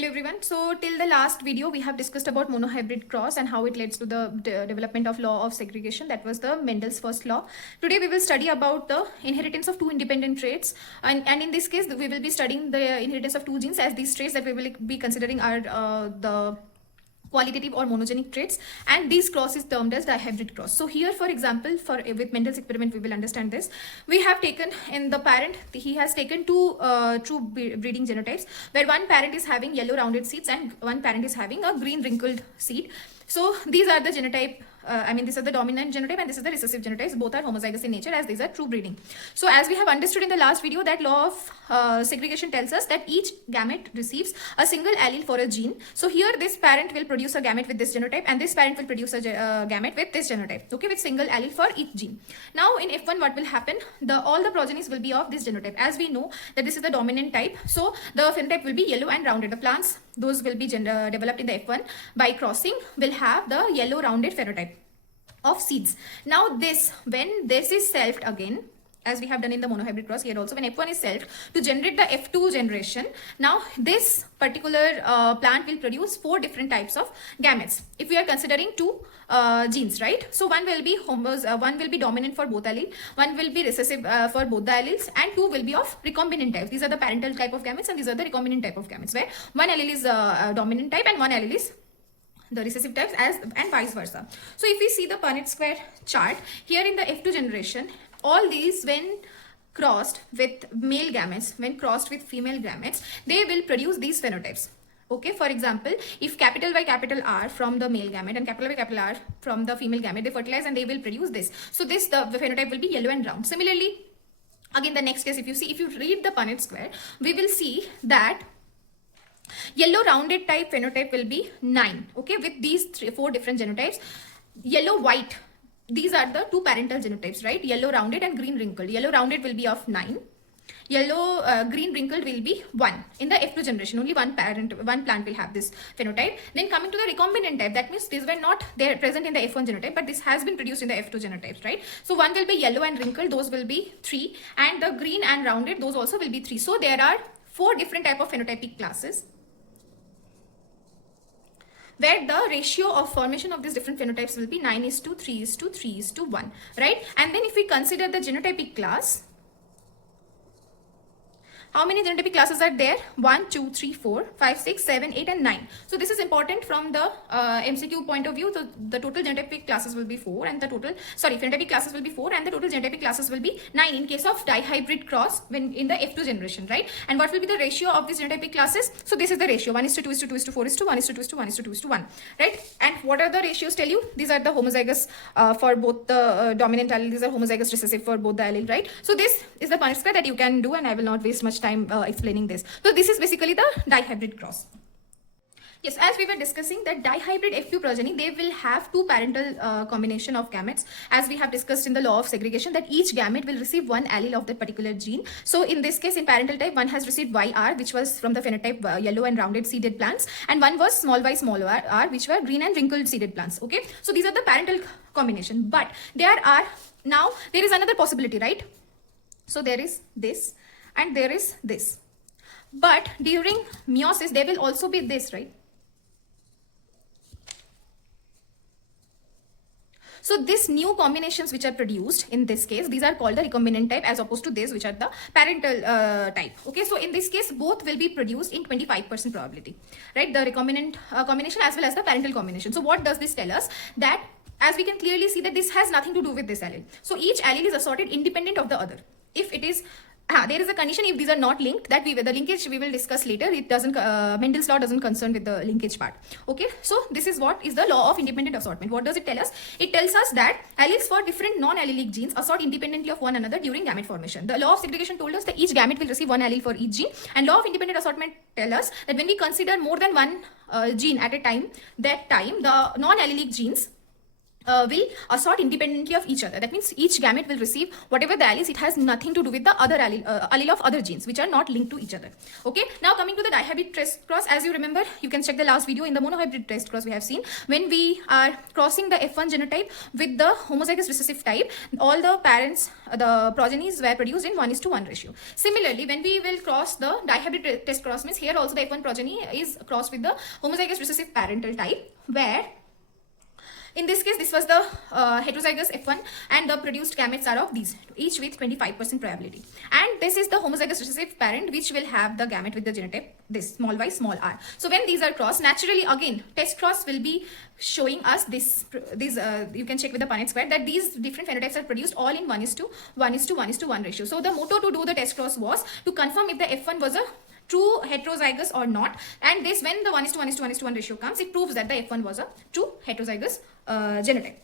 Hello everyone. So till the last video we have discussed about monohybrid cross and how it leads to the development of law of segregation. That was the Mendel's first law. Today we will study about the inheritance of two independent traits, and in this case we will be studying the inheritance of two genes, as these traits that we will be considering are the qualitative or monogenic traits, and these cross is termed as dihybrid cross. So here, for example, with Mendel's experiment we will understand this. We have taken in the parent, he has taken two true breeding genotypes, where one parent is having yellow rounded seeds and one parent is having a green wrinkled seed. So these are the genotype, these are the dominant genotype and this is the recessive genotypes. Both are homozygous in nature, as these are true breeding. So as we have understood in the last video, that law of segregation tells us that each gamete receives a single allele for a gene. So here this parent will produce a gamete with this genotype and this parent will produce a gamete with this genotype, okay, with single allele for each gene. Now in F1 what will happen? All the progenies will be of this genotype. As we know that this is the dominant type, so the phenotype will be yellow and rounded. The plants, those will be developed in the F1 by crossing, will have the yellow rounded phenotype of seeds. Now this, when this is selfed again, as we have done in the monohybrid cross, here also when F1 is selfed to generate the F2 generation, now this particular plant will produce 4 different types of gametes if we are considering two genes, right? So one will be one will be dominant for both allele, one will be recessive for both the alleles, and 2 will be of recombinant type. These are the parental type of gametes and these are the recombinant type of gametes, where one allele is dominant type and one allele is the recessive types, and vice versa. So if we see the Punnett square chart, here in the F2 generation, all these when crossed with male gametes, when crossed with female gametes, they will produce these phenotypes. Okay, for example, if capital Y capital R from the male gamete and capital Y capital R from the female gamete, they fertilize and they will produce this. So this, the phenotype will be yellow and round. Similarly, again the next case, if you read the Punnett square, we will see that yellow rounded type phenotype will be 9, okay, with these 4 different genotypes. Yellow white, these are the two parental genotypes, right? Yellow rounded and green wrinkled. Yellow rounded will be of 9, yellow green wrinkled will be 1. In the F2 generation, only one plant will have this phenotype. Then coming to the recombinant type, that means these were not there present in the F1 genotype, but this has been produced in the F2 genotypes, right? So one will be yellow and wrinkled, those will be 3, and the green and rounded, those also will be 3. So there are 4 different type of phenotypic classes, where the ratio of formation of these different phenotypes will be 9:3:3:1, right? And then if we consider the genotypic class, how many genotypic classes are there? 1, 2, 3, 4, 5, 6, 7, 8 and 9. So this is important from the MCQ point of view. So the total genotypic classes will be 4 and the total, phenotypic classes will be 4 and the total genotypic classes will be 9 in case of dihybrid cross when in the F2 generation, right? And what will be the ratio of these genotypic classes? So this is the ratio: 1:2:2:4:1:2:2:1:1, right? And what are the ratios tell you? These are the homozygous for both the dominant allele. These are homozygous recessive for both the allele, right? So this is the Punnett square that you can do, and I will not waste much time explaining this. So this is basically the dihybrid cross. Yes, as we were discussing that dihybrid F2 progeny, they will have two parental combination of gametes, as we have discussed in the law of segregation, that each gamete will receive one allele of that particular gene. So in this case, in parental type, one has received YR, which was from the phenotype yellow and rounded seeded plants, and one was small y small r, which were green and wrinkled seeded plants. Okay, so these are the parental combination, but there is another possibility, right? So there is this and there is this, but during meiosis there will also be this, right? So these new combinations which are produced in this case, these are called the recombinant type, as opposed to this which are the parental type. Okay, so in this case both will be produced in 25% probability, right? The recombinant combination as well as the parental combination. So what does this tell us? That as we can clearly see that this has nothing to do with this allele. So each allele is assorted independent of the other. If it is there is a condition if these are not linked, that the linkage we will discuss later. It doesn't Mendel's law doesn't concern with the linkage part. Okay, so this is what is the law of independent assortment. What does it tell us? It tells us that alleles for different non-allelic genes assort independently of one another during gamete formation. The law of segregation told us that each gamete will receive one allele for each gene, and law of independent assortment tell us that when we consider more than one gene at a time, the non-allelic genes will assort independently of each other. That means each gamete will receive whatever the alleles. It has nothing to do with the other allele of other genes which are not linked to each other. Okay, now coming to the dihybrid test cross, as you remember, you can check the last video. In the monohybrid test cross we have seen, when we are crossing the F1 genotype with the homozygous recessive type, all the parents, the progenies were produced in 1:1 ratio. Similarly, when we will cross the dihybrid test cross, means here also the F1 progeny is crossed with the homozygous recessive parental type, where in this case, this was the heterozygous F1 and the produced gametes are of these, each with 25% probability. And this is the homozygous recessive parent which will have the gamete with the genotype, this small y, small r. So when these are crossed, naturally again, test cross will be showing us this, you can check with the Punnett square, that these different phenotypes are produced all in 1:1 ratio. So the motto to do the test cross was to confirm if the F1 was a true heterozygous or not, and this, when the 1:1 ratio comes, it proves that the F1 was a true heterozygous genotype.